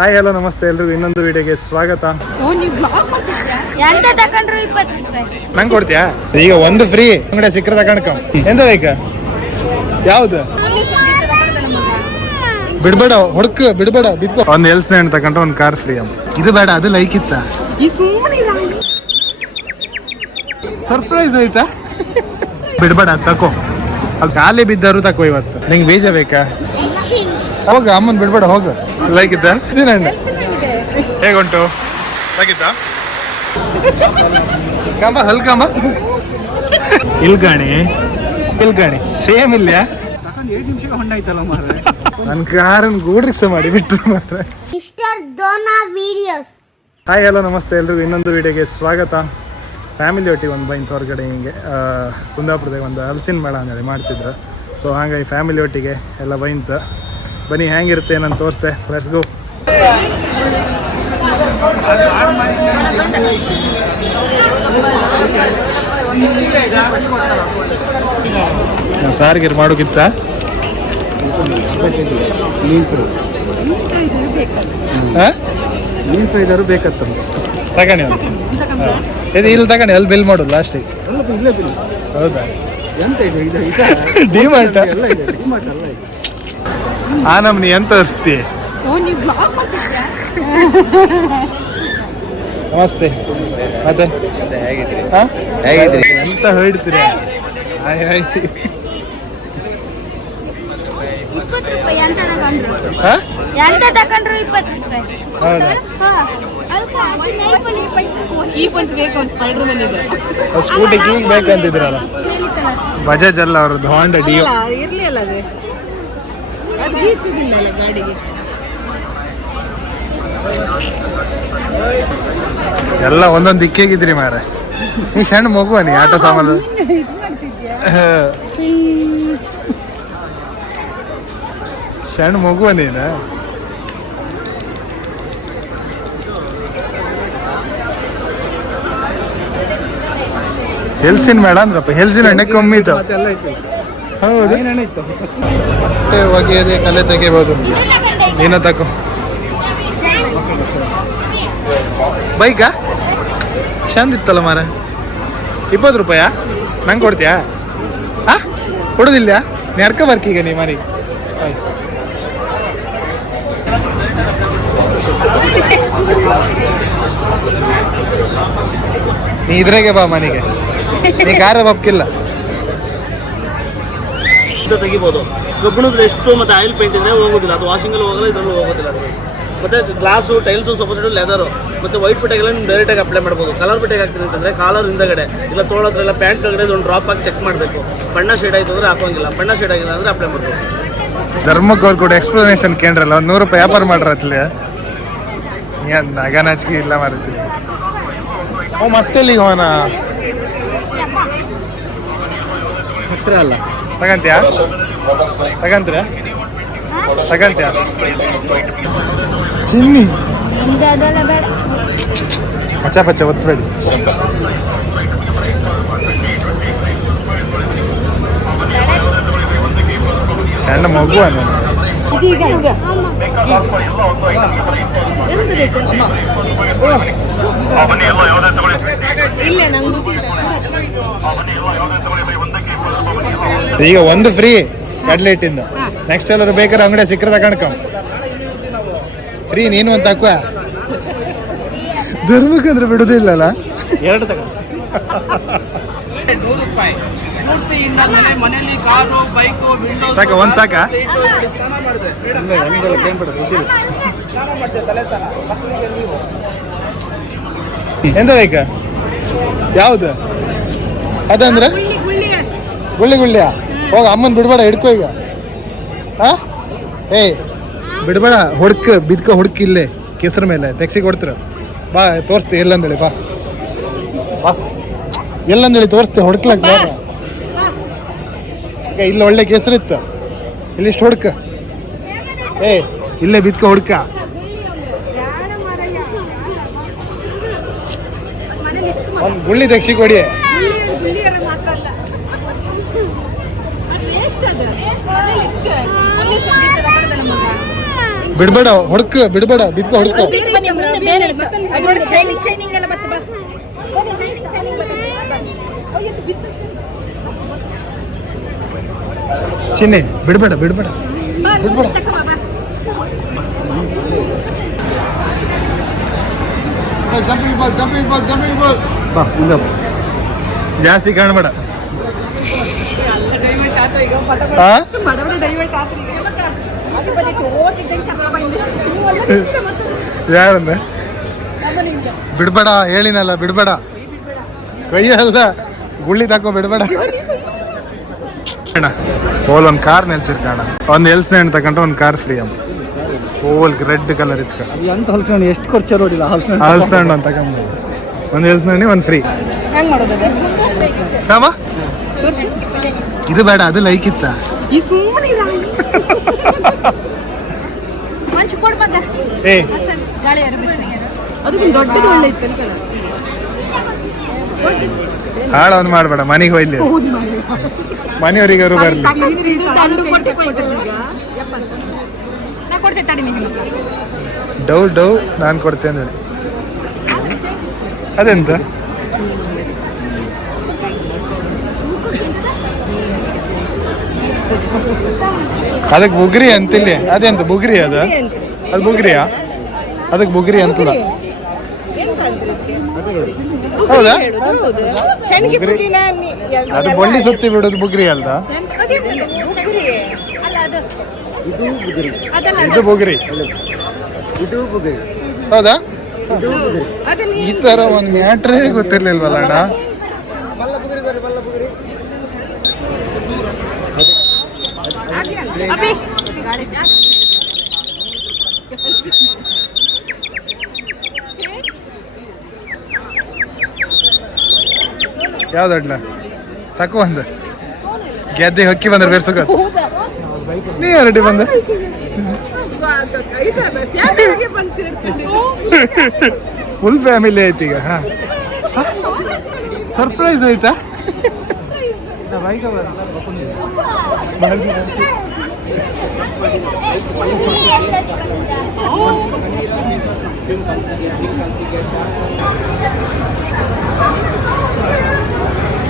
Hi hello ನಮಸ್ತೆ ಎಲ್ರಿಗೂ ಇನ್ನೊಂದು ವಿಡಿಯೋಗೆ ಸ್ವಾಗತ. ನಂಗೆ ಕೊಡ್ತೀಯಾ? ಈಗ ಒಂದು ಫ್ರೀ ಅಂಗಡಿ ಸಿಕ್ಕರೆ ತಗೊಂಡ್ಕ. ಎಂತ ಬೇಕಾ? ಯಾವ್ದು? ಬಿಡ್ಬೇಡ, ಹುಡುಕ್ ಬಿಡ್ಬೇಡ, ಬಿದ್ಕೋ. ಒಂದು ಎಲ್ಸ್ ಹಣ್ಣು ತಗೊಂಡ್ರೆ ಒಂದು ಕಾರ್ ಫ್ರೀ ಅಂತ. ಇದು ಬೇಡ, ಅದು ಲೈಕ್ ಇತ್ತ. ಸರ್ಪ್ರೈಸ್ ಆಯ್ತಾ? ಬಿಡ್ಬೇಡ, ತಕೋ. ಖಾಲಿ ಬಿದ್ದರು ತಕೋ. ಇವತ್ತು ನಿಂಗೆ ಬೀಜ ಬೇಕಾ? ಹೋಗ, ಅಮ್ಮನ್ ಬಿಡ್ಬೇಡ, ಹೋಗ. ಲೈಕ್ ಇತ್ತ? ಹಣ್ಣು ಹೇಗುಂಟು? ಲೈಕ್ ಇತ್ತ? ಕಾಂಬ ಹಲ್ಕಾಂಬ ಇಲ್ಗಾಣಿ ಸೇಮ್ ಇಲ್ಲ. ನನ್ನ ಕಾರನ್ನು ಗೂಡ್ರಿಕ್ಸ ಮಾಡಿ ಬಿಟ್ಟು ಮಾರ್ರೆ. ಹಾಯ್ ಹಲೋ ನಮಸ್ತೆ ಎಲ್ರಿಗೂ ಇನ್ನೊಂದು ವಿಡಿಯೋಗೆ ಸ್ವಾಗತ. ಫ್ಯಾಮಿಲಿ ಒಟ್ಟಿಗೆ ಒಂದು ಬೈಂತ ಹೊರಗಡೆ ಹಿಂಗೆ ಕುಂದಾಪುರದಾಗ ಒಂದು ಹಲಸಿನ ಮೇಳ ಅಂತೇಳಿ ಮಾಡ್ತಿದ್ರು. ಸೊ ಹಾಗಾಗಿ ಫ್ಯಾಮಿಲಿ ಒಟ್ಟಿಗೆ ಎಲ್ಲ ಬೈಂತ ಬನ್ನಿ, ಹೆಂಗಿರುತ್ತೆ ಏನಂತ ತೋರಿಸ್ತೆ. Let's go. ಸಾರ್ಗಿರ್ ಮಾಡೋಕ್ಕಿತ್ತ ಮೀನ್ ಫ್ರೈ ಇದಾರು ಬೇಕತ್ತ ತಗಣಿ ಒಂದು ಇದು ಇಲ್ಲಿ ತಗಣಿ ಅಲ್ಲಿ ಬಿಲ್ ಮಾಡೋದು ಲಾಸ್ಟಿಗೆ. ಹೌದಾ? ಡಿಮಾರ್ಟ್ ಆ ನಮ್ನಿ ಎಂತ ತೋರಿಸ್ತಿ? ನಮಸ್ತೆ. ಮತ್ತೆ ಹೇಗಿದ್ರಿ? ಎಂತ ಹೇಳ್ತೀರಿ? ಆಯ್ತು. ಸ್ಕೂಟಿ ಕ್ಲೀನ್ ಬೇಕಂತಿದ್ರಲ್ಲ, ಬಜಾಜ್ ಅಲ್ಲ ಅವ್ರದ್ದು, ಹೋಂಡಾ ಡಿಯೋ. ಎಲ್ಲ ಒಂದೊಂದು ದಿಕ್ಕಿಗಿದ್ರಿ ಮಾರ. ನೀ ಸಣ್ಣ ಮಗುವ, ನೀ ಆಟೋ ಸಾಮಾನು ಸಣ್ಣ ಮಗುವ ನೀನು. ಹೆಲ್ಸಿನ ಮೇಡ ಅಂದ್ರಪ್ಪ, ಹೆಲ್ಸಿನ ಹಣ್ಣೆ ಕಮ್ಮಿ ಇತ್ತು. ಹೌದು, ಒಗೆಯದೆ ಕಲೆ ತೆಗಿಬೋದು. ನೀನ ತಕೋ. ಬೈಕಾ ಚಂದ ಇತ್ತಲ್ಲ ಮಾರ. 20 ರೂಪಾಯ ನಂಗೆ ಕೊಡ್ತೀಯಾ? ಕೊಡೋದಿಲ್ಲ? ನೆರ್ಕ ಬರ್ಕೀಗ ನೀ ಮನೆಗೆ. ನೀ ಇದ್ರಾಗೆ ಬಾ ಮನೆಗೆ, ನೀ ಕಾರ ಬಪ್ಕಿಲ್ಲ. ತೆಗಿಬೋದು. ಕಬ್ಬಿಣದ ಎಷ್ಟು ಮತ್ತೆ ಆಯಿಲ್ ಪೇಂಟ್ ಇದ್ರೆ ಹೋಗೋದಿಲ್ಲ, ಅದು ವಾಷಿಂಗಲ್ಲಿ ಹೋಗಲ್ಲ, ಇದರಲ್ಲೂ ಹೋಗೋದಿಲ್ಲ. ಮತ್ತೆ ಗ್ಲಾಸು, ಟೈಲ್ಸು, ಸಪೋಸಿಟ್ ಲೆದರು ಮತ್ತೆ ವೈಟ್ ಬಟ್ಟೆಗೆಲ್ಲ ನೀವು ಡೈರೆಕ್ಟಾಗಿ ಅಪ್ಲೈ ಮಾಡ್ಬೋದು. ಕಲರ್ ಬಟ್ಟೆಗೆ ಹಾಕ್ತೀನಿ ಅಂತಂದರೆ ಕಾಲರ್ ಹಿಂದಗಡೆ ಇಲ್ಲ ತೋಳ ಹತ್ರ ಎಲ್ಲ ಪ್ಯಾಂಟ್ ಕೆಳಗಡೆ ಒಂದು ಡ್ರಾಪ್ ಹಾಕಿ ಚೆಕ್ ಮಾಡಬೇಕು. ಬಣ್ಣ ಶೇಡ್ ಆಯಿತು ಅಂದರೆ ಹಾಕೋಂಗಿಲ್ಲ, ಬಣ್ಣ ಶೇಡ್ ಆಗಿಲ್ಲ ಅಂದರೆ ಅಪ್ಲೈ ಮಾಡ್ಬೋದು. ಧರ್ಮಕ್ಕೆ ಅವ್ರು ಕೂಡ ಎಕ್ಸ್ಪ್ಲನೇಷನ್ ಕೇಳ್ರಲ್ಲ, ಒಂದು 100 ರೂಪಾಯಿ ವ್ಯಾಪಾರ ಮಾಡ್ರ ಅತ್ಲೆ. ಏನು ನಗನಾಚಿಕೆ ಇಲ್ಲ ಮಾರ್ತೀವಿ. ಮತ್ತೆಲ್ಲಿಗೆ ಹೋನ ಹತ್ರ ಅಲ್ಲ ತಗಂತೀಯಾ? ತಗಂತೀಯಾ ಚಿನ್ನಿ? ಪಚ್ಚ ಪಚ್ಚ ಒತ್ತಬೇಡಿ. ಸಣ್ಣ ಮಗುವ ನಾನು. ಈಗ ಒಂದು ಫ್ರೀ ಕಡ್ಲೆಟ್ಟಿಂದ. ನೆಕ್ಸ್ಟ್ ಎಲ್ಲರೂ ಬೇಕಾದ್ರೆ ಅಂಗಡಿ ಸಿಕ್ಕರೆ ತಗೊಂಡ್ಕ ಫ್ರೀ. ನೀನು ಒಂದು ತಕ್ಕ ಧರ್ಮಕ್ಕಂದ್ರೆ ಬಿಡುದಿಲ್ಲಲ್ಲ. 2 ತಗ 100 ರೂಪಾಯಿ. ಸಾಕ ಒಂದು ಸಾಕ? ಎಂತ ಬೇಕಾ? ಯಾವುದು ಅದಂದ್ರೆ ಗುಳ್ಳಿಯಾ? ಹೋಗ, ಅಮ್ಮನ್ ಬಿಡ್ಬೇಡ, ಹಿಡ್ಕೋ ಈಗ. ಏಯ್ ಬಿಡ್ಬೇಡ, ಬಿದ್ಕ ಹುಡುಕಿಲ್ಲೇ ಕೆಸರು ಮೇಲೆ ತೆಗ್ಸಿ ಕೊಡ್ತೀರ. ಬಾ ತೋರಿಸ್ತಿ ಎಲ್ಲಂದೇಳಿ. ಬಾ ಎಲ್ಲಂದೇಳಿ ತೋರಿಸ್ತೆ, ಹುಡುಕ್ಲಕ್ ಬೇಡ. ಇಲ್ಲ ಒಳ್ಳೆ ಕೆಸರಿತ್ತು, ಇಲ್ಲಿಷ್ಟು ಹುಡ್ಕ. ಇಲ್ಲೇ ಬಿದ್ಕ ಹುಡ್ಕ. ಒಂದು ಗುಳ್ಳಿ ತೆಗ್ಸಿ ಕೊಡಿ. ಬಿಡ್ಬೇಡ ಹೊಡ್ಕ ಬಿಡ್ಬೇಡ ಬಿದ್ಕ ಹೊಡ್ಕ ಚಿನ್ನಿ ಬಿಡ್ಬೇಡ ಬಿಡ್ಬೇಡ ಬಿಡ್ಬೇಡ ಬಾ ಮುಂದೆ ಬಾ. ಜಾಸ್ತಿ ಕಾಣಬೇಡ ಯಾರನ್ನ ಬಿಡ್ಬೇಡ ಹೇಳಿನಲ್ಲ ಬಿಡ್ಬೇಡ ಕೈ ಅಲ್ಲ ಗುಳ್ಳಿ ತಾಕೋ ಬಿಡ್ಬೇಡ ಅಣ್ಣ ಓಲ್ ಒಂದು ಕಾರ್ ನೆಲ್ಸಿರ್ ಕಾಣ ಒಂದು ಎಲ್ಸ್ನೇ ಹಣ್ಣು ತಗೊಂಡ್ರೆ ಒಂದು ಕಾರ್ ಫ್ರೀ ಅಮ್ಮ ಓಲ್ ರೆಡ್ ಕಲರ್ ಇತ್ಕ ಎಂತ ಹಲಸಣ್ಣು ಎಷ್ಟು ಖರ್ಚು ನೋಡಿಲ್ಲ ಹಲಸಣ್ಣು ಅಂತ ತಗೊಂಡು ಒಂದು ಎಲ್ಸ್ನಣ್ಣಿ ಒಂದು ಫ್ರೀ ಹೆಂಗ್ ಮಾಡೋದು ರಾಮ ಇದು ಬೇಡ ಅದು ಲೈಕ್ ಇತ್ತ ಈ ಸುಮ್ಮನೆ ಮಂಚು ಕೊಡ್ ಮಗ ಏ ಗಾಳಿ ಯಾರು ಅದಕ್ಕಿಂತ ದೊಡ್ಡದು ಒಳ್ಳೆ ಇತ್ತು ಅನ್ಕಲ್ಲ ಹಾಳ ಒಂದು ಮಾಡಬೇಡ ಮನೆಗೆ ಹೋಯ್ಲಿ ಮನೆಯವರಿಗಾರು ಬರಲಿ ನಾ ಕೊಡ್ತೇನೆ ತಡಿ ನಿಮಗೆ ಡೌ ನಾನು ಕೊಡ್ತೇನೆ ಹೇಳಿ ಅದೆಂತ ಅದಕ್ಕೆ ಬುಗ್ರಿ ಅಂತಿಲ್ಲಿ ಅದೆಂತ ಬುಗ್ರಿ ಅದು ಬುಗ್ರಿಯಾ ಅದಕ್ಕೆ ಬುಗ್ರಿ ಅಂತಲ್ಲ ಹೌದಾ ಬುಗ್ರಿ. ಅದು ಬೊಳ್ಳಿ ಸುತ್ತಿ ಬಿಡೋದು ಬುಗ್ರಿ ಅಲ್ದ ಇದು ಬುಗ್ರಿ ಹೌದಾ ಈ ತರ ಒಂದು ಮ್ಯಾಟ್ರೇ ಗೊತ್ತಿರ್ಲಿಲ್ವಲ್ಲ ಅಣ್ಣ ಯಾವ್ದಡ್ಲ ತಕೋ ಒಂದು ಗೆದ್ದೆ ಹೊಕ್ಕಿ ಬಂದ್ರೆ ಬೇರ್ಸೋಕ ನೀ ರೆಡಿ ಬಂದ ಫುಲ್ ಫ್ಯಾಮಿಲಿ ಐತಿ ಈಗ ಹಾ ಸರ್ಪ್ರೈಸ್ ಆಯ್ತಾ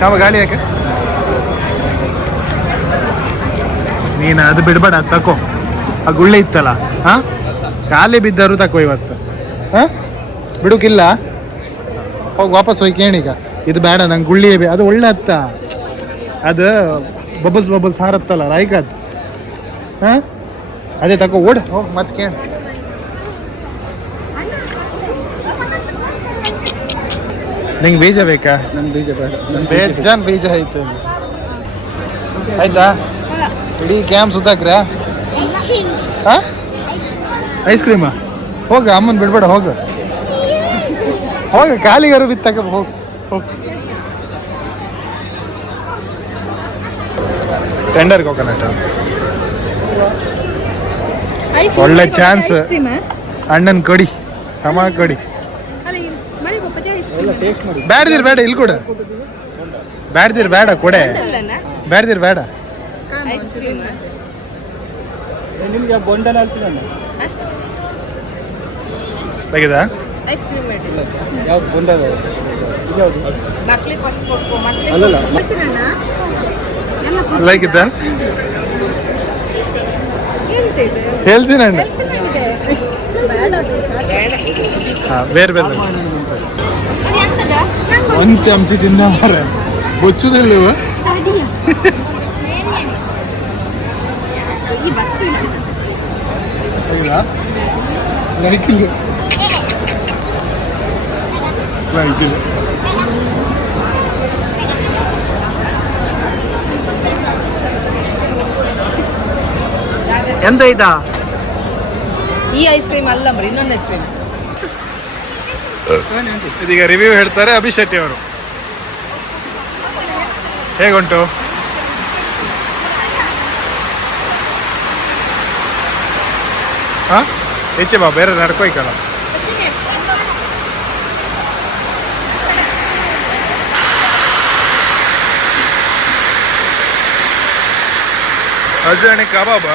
ಯಾವ ಗಾಳಿ ಯಾಕೆ ನೀನು ಅದು ಬಿಡ್ಬೇಡ ಅದು ತಕೋ ಆ ಗುಳ್ಳೆ ಇತ್ತಲ್ಲ ಹಾ ಖಾಲಿ ಬಿದ್ದರು ತಕೋ ಇವತ್ತು ಹಾ ಬಿಡುಕಿಲ್ಲ ಹೋಗಿ ವಾಪಸ್ ಹೋಗಿ ಕೇಳೀಗ ಇದು ಬೇಡ ನಂಗೆ ಗುಳ್ಳಿ ಅದು ಒಳ್ಳೆ ಹತ್ತ ಅದು ಬಬಲ್ಸ್ ಹಾರತ್ತಲ್ಲ ಲೈಕ್ ಅದು ಹಾ ಅದೇ ತಕೋ ಓಡ್ ಹೋಗಿ ಮತ್ತೆ ಕೇಳಿ ನಿಂಗೆ ಬೀಜ ಬೇಕಾ ನನ್ ಬೀಜ ಬೇಡ ಬೇಜಾನ್ ಬೀಜ ಆಯ್ತು ಆಯ್ತಾ ಇಡೀ ಕ್ಯಾಂಪ್ ಸುತ್ತಾಕ್ರ ಹಾ ಐಸ್ ಕ್ರೀಮಾ ಹೋಗ ಅಮ್ಮನ್ ಬಿಡ್ಬೇಡ ಹೋಗ ಕಾಲಿಗಾರು ಬಿತ್ತಕ ಹೋಗ್ ಟೆಂಡರ್ ಕೋಕೋನಟ್ ಒಳ್ಳೆ ಚಾನ್ಸ್ ಅಣ್ಣನ್ ಕೊಡಿ ಸಮ ಕೊಡಿ ಬ್ಯಾಡ್ದಿರ್ ಬೇಡ ಇಲ್ಲಿ ಕೊಡ ಬ್ಯಾಡ್ದಿರ್ ಬೇಡ ಕೊಡೆ ಬ್ಯಾಡ್ದಿರ್ ಬೇಡ ನಿಮ್ಗೆ ಬೊಂಡನ ಹೇಳ್ತೀನಿ ಬೇಕಿದಾ ಯಾವ್ದು ಬೊಂಡ ಯಾವ್ದು ಮಕ್ಳಿಗೆ ಫಸ್ಟ್ ಕೊಡ್ಕೊ ಅಲ್ಲಲ್ಲ ಲೈಕ್ ಇದ್ದ ಹೇಳ್ತೀನಿ ಅಣ್ಣ ಹಾ ಬೇರೆ ಬೇರೆ ಒಂದ್ ಚಮಚಿ ತಿಂದ ಮಾರ ಬೊಚ್ಚುದಿಲ್ಲವ ಲೈಕ್ ಇಲ್ಲ ಎಂತ ಆಯ್ತಾ ಈ ಐಸ್ ಕ್ರೀಮ್ ಅಲ್ಲ ಮರಿ ಇನ್ನೊಂದು ಐಸ್ ಕ್ರೀಮ್ ಇದೀಗ ರಿವ್ಯೂ ಹೇಳ್ತಾರೆ ಅಭಿಶೆಟ್ಟಿ ಅವರು ಹೇಗುಂಟು ಹಾ ಹೆಚ್ಚೆ ಬಾ ಬೇರೆ ನಡ್ಕೋಯ್ಕಲ್ಲ ಹಸಿರಣೆ ಕಬಾಬ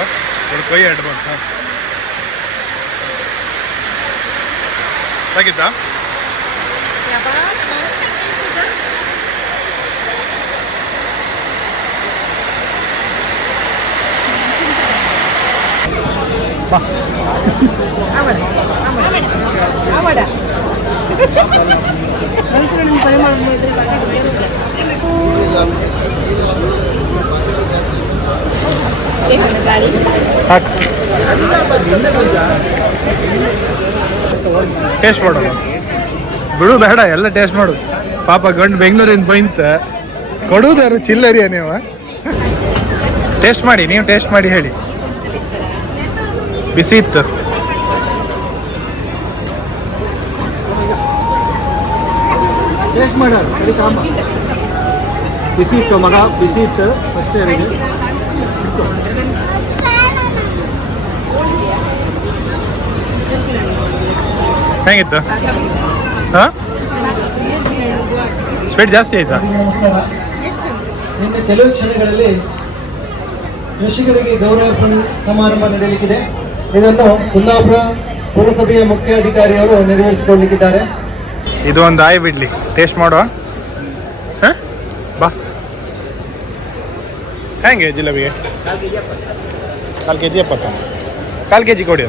ಕೊಯ್ಯ ಅಡ್ಬ ಆಗಿತ್ತಾ? ಹಾಕು ಟೇಸ್ಟ್ ಮಾಡೋಣ ಬಿಡು ಬೇಡ ಎಲ್ಲ ಟೇಸ್ಟ್ ಮಾಡು ಪಾಪ ಗಂಡು ಬೆಂಗಳೂರಿಂದ ಬೈಂತ ಕೊಡುವುದಾರು ಚಿಲ್ಲರಿಯ ನೀವು ಟೇಸ್ಟ್ ಮಾಡಿ ನೀವು ಟೇಸ್ಟ್ ಮಾಡಿ ಹೇಳಿ ಬಿಸಿ ಇತ್ತು ಟೇಸ್ಟ್ ಮಾಡೋರು ಬಿಸಿ ಇತ್ತು ಮಗ ಬಿಸಿ ಇತ್ತು ಫಸ್ಟ್ ಹೆಂಗಿತ್ತು ಹಾಂ ಸ್ವೀಟ್ ಜಾಸ್ತಿ ಆಯ್ತಾ? ನಿನ್ನೆ ಕೆಲವು ಕ್ಷಣಗಳಲ್ಲಿ ಕೃಷಿಕರಿಗೆ ಗೌರವಾರ್ಪಣೆ ಸಮಾರಂಭ ನಡೆಯಲಿಕ್ಕಿದೆ. ಇದನ್ನು ಕುಂದಾಪುರ ಪುರಸಭೆಯ ಮುಖ್ಯಾಧಿಕಾರಿಯವರು ನೆರವೇರಿಸಿಕೊಳ್ಳಲಿಕ್ಕಿದ್ದಾರೆ. ಇದು ಒಂದು ಆಯ್ ಬಿಡ್ಲಿ ಟೇಸ್ಟ್ ಮಾಡುವ ಹಾಂ ಬಾ ಹೆಂಗೆ ಜಿಲೇಬಿಗೆ? 4 kg 70 4 kg ಕೊಡಿ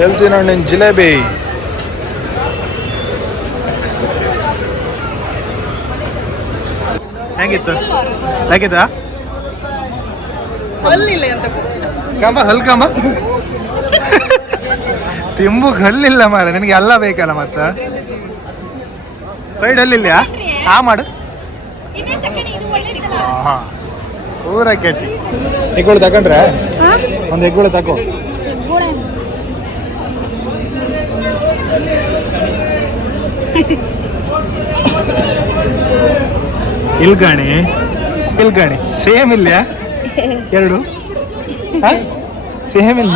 ಹಲಸಿನ ಹಣ್ಣಿನ ಜಿಲೇಬಿ ಹೆಂಗಿತ್ತು? ಹೇಗಿತ್ತಾ? ಅಲ್ಲಿಲ್ಲ ಅಂತ ಕಂಬ ಹಲ್ಕಂಬ ತಿಂಬು ಹಲ್ಲಿಲ್ಲ ಮಾರ ನಿನಗೆ ಎಲ್ಲ ಬೇಕಲ್ಲ ಮತ್ತ ಸೈಡ್ ಅಲ್ಲಿಲ್ಲ ಆ ಮಾಡು ಪೂರ ಕೆಟ್ಟಿ ಎಗ್ಗಳು ತಗೊಂಡ್ರೆ ಒಂದು ಎಗ್ಗಳು ತಗೋ ಇಲ್ಗಾಣಿ ಸೇಮ್ ಇಲ್ಲ ಎರಡು ಸೇಮ್ ಇಲ್ಲ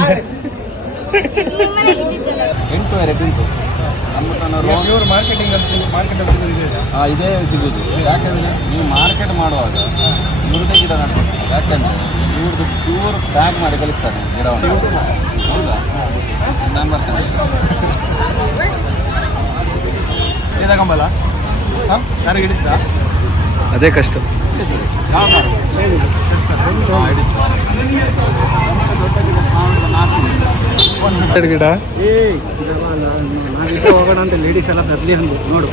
8 ಬಿಂತು ಪ್ಯೂರ್ ಮಾರ್ಕೆಟಿಂಗ್ ಇದೇ ಸಿಗೋದು. ಯಾಕಂದರೆ ನೀವು ಮಾರ್ಕೆಟ್ ಮಾಡುವಾಗ ಇವ್ರದ್ದೇ ಗಿಡ ನಡ್ಬೇಕು. ಯಾಕಂದರೆ ಇವ್ರದ್ದು ಪ್ಯೂರ್ ಪ್ಯಾಕ್ ಮಾಡಿ ಕಲಿಸ್ತಾರೆ ಗಿಡವನ್ನು. ಹೌದಾ? ನಾನು ಬರ್ತೇನೆ ತಗೊಂಬಲ್ಲ ಯಾರಿಗೆ ಹಿಡಿತ ಅದೇ ಕಷ್ಟ. ಗಿಡ ಹೋಗೋಣ ಅಂತ ಲೇಡೀಸ್ ಎಲ್ಲ ಬದಲಿ ಹಂಗೆ ನೋಡು.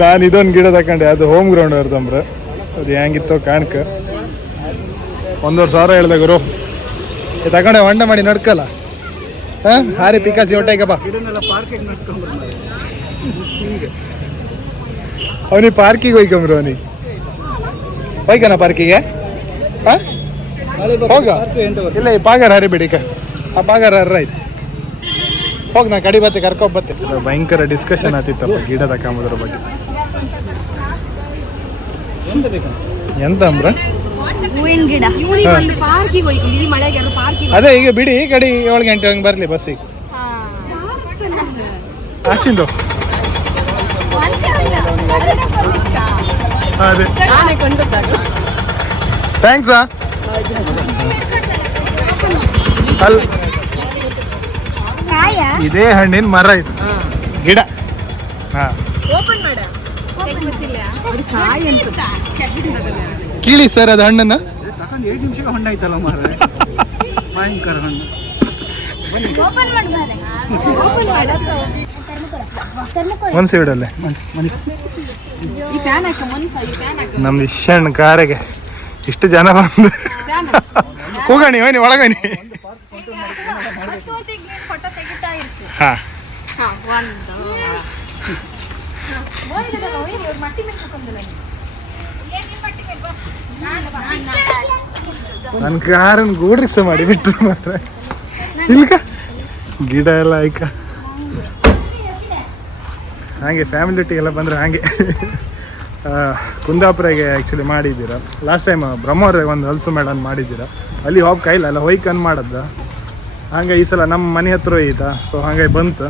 ನಾನು ಇದೊಂದು ಗಿಡ ತಗೊಂಡೆ ಅದು ಹೋಮ್ ಗ್ರೌಂಡ್ ಅವ್ರದಂಬ್ರ ಅದು ಹೆಂಗಿತ್ತೋ ಕಾಣ್ಕ 1,500 ಹೇಳ್ದೆ ಗುರು ತಗೊಂಡೆ ಹೊಂಡ ಮಾಡಿ ನಡ್ಕಲ್ಲ ಹಾಂ ಹಾರಿ ಪಿಕಾಸಿ ಹೊಟ್ಟೆಗಪ್ಪ ಅವನಿಗೆ ಪಾರ್ಕಿಗೆ ಹೋಯ್ಕೊಂಬ್ರು ಅವನಿಗೆ ಹೋಯ್ಕನ ಪಾರ್ಕಿಗೆ ಹಾಂ ಹೋಗ ಇಲ್ಲ ಈ ಪಾಗಾರ ಹರಿಬಿಡಿಕ ಆ ಪಾಗಾರ ಹರ್ರಾಯ್ತು ಹೋಗಿ ನಾ ಕಡಿ ಬತ್ತೆ ಕರ್ಕೊಬತ್ತೆ. ಭಯಂಕರ ಡಿಸ್ಕಷನ್ ಆತಿತ್ತಪ್ಪ ಗಿಡ ತಕೊಂಬುದ್ರ ಬಗ್ಗೆ. ಎಂತ ಅಂಬ್ರ ಹೂವಿನ ಗಿಡ ಒಂದು ಪಾರ್ಕಿಗೆ ಹೋಗಿ ಈ ಮಳೆಗೆ ಪಾರ್ಕಿಗೆ ಅದೇ ಈಗ ಬಿಡಿ ಕಡಿ 7 ಗಂಟೆ ಹಂಗೆ ಬರಲಿ ಬಸ್ಸಿಗೆ ಆಚಿಂದು ಅದೇ ಥ್ಯಾಂಕ್ಸಾ ಅಲ್ಲಿ ಇದೇ ಹಣ್ಣಿನ ಮರ ಇದು ಗಿಡ ಹಾಂ ಕೀಳಿ ಸರ್ ಅದು ಹಣ್ಣನ್ನು 7 ನಿಮಿಷಕ್ಕೆ ಹಣ್ಣು ಆಯ್ತಲ್ಲ ಮಾರ್ರೆ. ಭಯಂಕರ ಹಣ್ಣು. ಒಂದು ಸೈಡಲ್ಲೇ ನಮ್ದು ಇಷ್ಟಣ್ಣ ಕಾರಿಗೆ ಇಷ್ಟು ಜನ ಬಂದು ಕೂಗಣಿ ಹೋಯ್ನಿ ಒಳಗಣಿ ಹಾಂ ನನ್ನ ಕಾರನ್ನು ಗೂಡ್ರಿಕ್ಸ ಮಾಡಿ ಬಿಟ್ರು ಮಾತ್ರ ಇಲ್ಕ ಗಿಡ ಎಲ್ಲ ಆಯ್ಕ ಹಾಗೆ ಫ್ಯಾಮಿಲಿ ಒಟ್ಟಿಗೆಲ್ಲ ಬಂದರೆ ಹಾಗೆ ಕುಂದಾಪುರಗೆ ಆ್ಯಕ್ಚುಲಿ ಮಾಡಿದ್ದೀರ ಲಾಸ್ಟ್ ಟೈಮ್ ಬ್ರಹ್ಮವರದಾಗ ಒಂದು ಹಲಸು ಮೇಳನ್ ಮಾಡಿದ್ದೀರ ಅಲ್ಲಿ ಹೋಗಿ ಕೈಲ ಎಲ್ಲ ಹೊಯ್ಕನ್ ಮಾಡದ್ದ ಹಾಗೆ ಈ ಸಲ ನಮ್ಮ ಮನೆ ಹತ್ರ ಹೋಯ್ತಾ ಸೊ ಹಾಗೆ ಬಂತು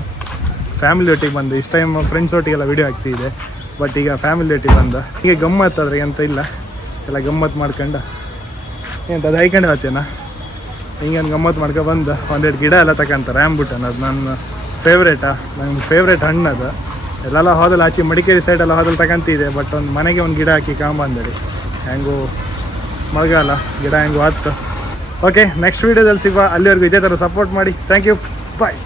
ಫ್ಯಾಮಿಲಿ ಒಟ್ಟಿಗೆ ಬಂದು ಇಷ್ಟು ಟೈಮ್ ಫ್ರೆಂಡ್ಸ್ ಒಟ್ಟಿಗೆಲ್ಲ ವಿಡಿಯೋ ಆಗ್ತಿದೆ ಬಟ್ ಈಗ ಫ್ಯಾಮಿಲಿ ಒಟ್ಟಿಗೆ ಬಂದ ಈಗ ಗಮ್ಮತ್ತು ಅದ್ರಾಗೆ ಎಂತ ಇಲ್ಲ ಎಲ್ಲ ಗಮ್ಮತ್ತು ಮಾಡ್ಕೊಂಡು ಎಂತ ಅದು ಹೈಕೊಂಡು ಹೋಗ್ತೇನ ಹಿಂಗೇನು ಗಮ್ಮತ್ತು ಮಾಡ್ಕೊ ಬಂದು ಒಂದೆರಡು ಗಿಡ ಎಲ್ಲ ತಗೊಂತಾರೆ ರ್ಯಾಂಬುಟನ್ ಅದು ನನ್ನ ಫೇವ್ರೇಟಾ ನಂಗೆ ಫೇವ್ರೇಟ್ ಹಣ್ಣು ಅದು ಎಲ್ಲೆಲ್ಲ ಹೋದಲ್ಲಿ ಆಚೆ ಮಡಿಕೇರಿ ಸೈಡೆಲ್ಲ ಹೋದಲ್ಲಿ ತಗೊಂತಿದೆ ಬಟ್ ಒಂದು ಮನೆಗೆ ಒಂದು ಗಿಡ ಹಾಕಿ ಕಾಂಬಂದಡಿ ಹೆಂಗೂ ಮಳೆಗಾಲ ಗಿಡ ಹೆಂಗೂ ಆಯ್ತು ಓಕೆ ನೆಕ್ಸ್ಟ್ ವೀಡಿಯೋದಲ್ಲಿ ಸಿಗುವ ಅಲ್ಲಿವರೆಗೂ ಇದೇ ಥರ ಸಪೋರ್ಟ್ ಮಾಡಿ ಥ್ಯಾಂಕ್ ಯು ಬಾಯ್